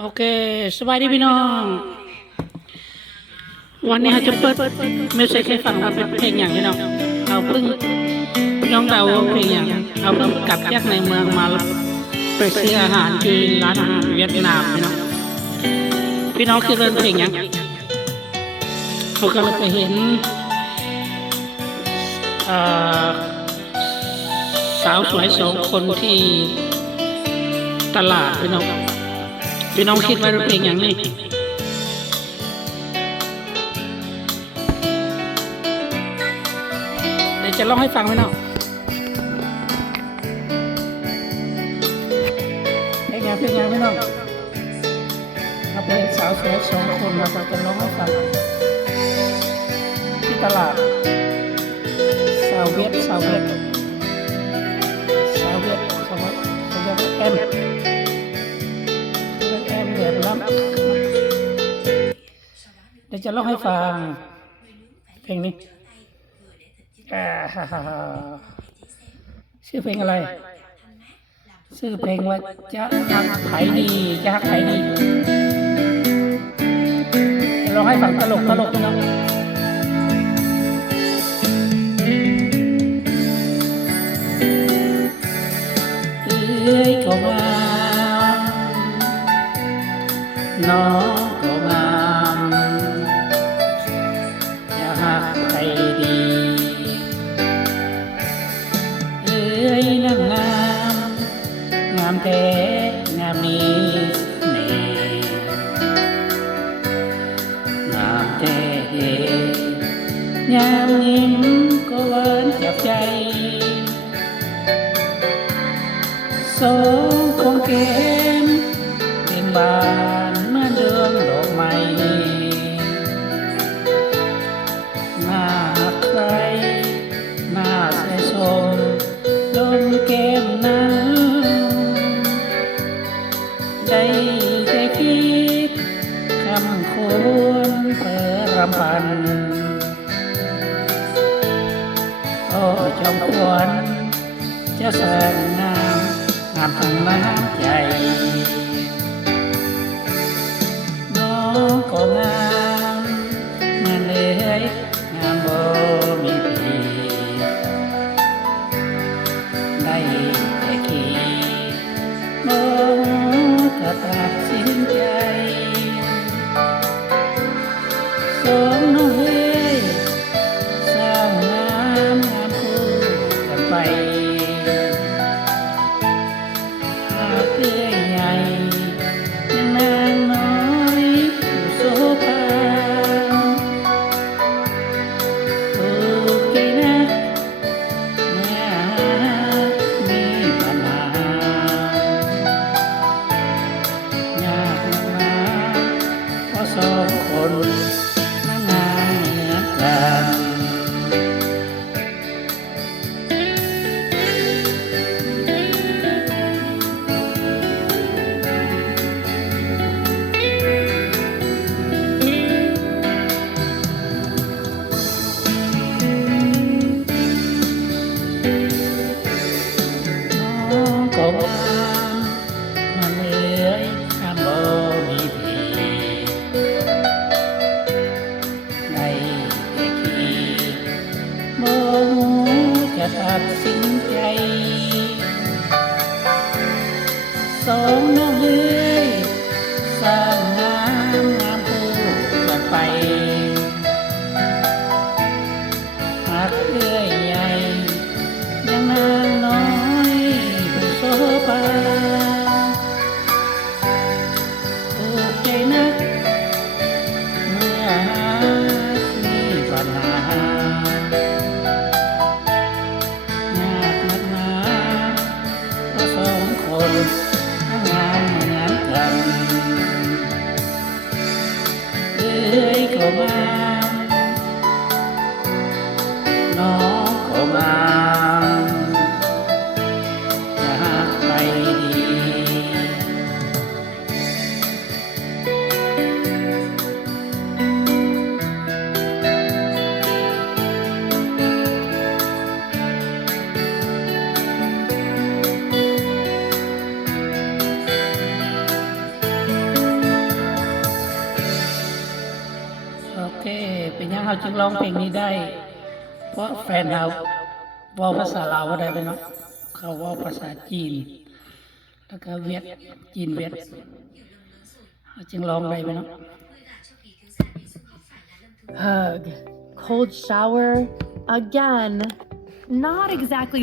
โอเคสบายดีพี่น้องวันนี้เราจะเปิดมิวสิกให้ฟังว่าเป็นเพลงอย่างพี่น้องเราเพิ่งพี่น้องเราเพลงอย่างเราเพิ่งกลับจากในเมืองมาไปซื้ออาหารที่ร้านอาหารเวียดนามพี่น้องคือเรื่องเพลงอย่างเขาก็เลยไปเห็นสาวสวยสองคนที่ตลาดพี่น้องคิดว่าเพลงอย่างนี้เดี๋ยวจะร้องให้ฟังพี่น้องเพลงอย่างพี่น้องเราเป็นสาวสวยสองคนเราจะร้องให้ฟังที่ตลาดสาวเวียดเขาเรียกแอมเดือดร้อนเดี๋ยวจะเล่าให้ฟังเพลงนี้ชื่อเพลงอะไรชื่อเพลงว่าจะหักไผดีจะหักไผดีจะร้องให้ฟังตลกนะก็งามน้องก็งามอยากหักใครดีนางงามงามแท้งามนี้เน่งามแท้ยามยิ้มก็หวานจับใจสองของแก้มเป็นบานเมื่อเดือนดอกไม้หน้าใครหน้าใสชมดมแก้มนั้นได้แต่คิดคำควรเปิดรำพันโอ้จอมควรจะแสงงามงามทั้งน้ำใจน้องก็งามงามเลยงามบ่มีพี่ได้แต่คิดน้องก็ตัดสินใจสองน้องเอ้ยสร้างงามคู่กันไปเอื้อยใหญ่ยังนางน้อยอยู่โสภาถูกใจนักเมื่อมีปัญหายากนักหนาเพราะสองคนนั้นงานเหมือนกันก็งามมันเลื้อยงามบ่มีพี่ได้แต่คิดบ่จะตัดสินใจสองน้องเอ้ยสร้างงามคู่กันไปหากเอื้อยใหญ่ยังนางน้อยโสภาถูกใจนักเมื่อมีปัญหายากนักหนาเพราะสองคนทำงานเหมือนกันเอ้ยก็งามน้องก็งามไปดี เป็นยังเขาจึงร้องเพลงนี้ได้ เพราะแฟนเราเว่าภาษาลาวบ่ได้ไปเนาะเขาเว่าภาษาจีน แล้วก็เวียดจีนเวียดเขาจึงร้องได้ไปเนาะ Ugh. Cold shower again. Not exactly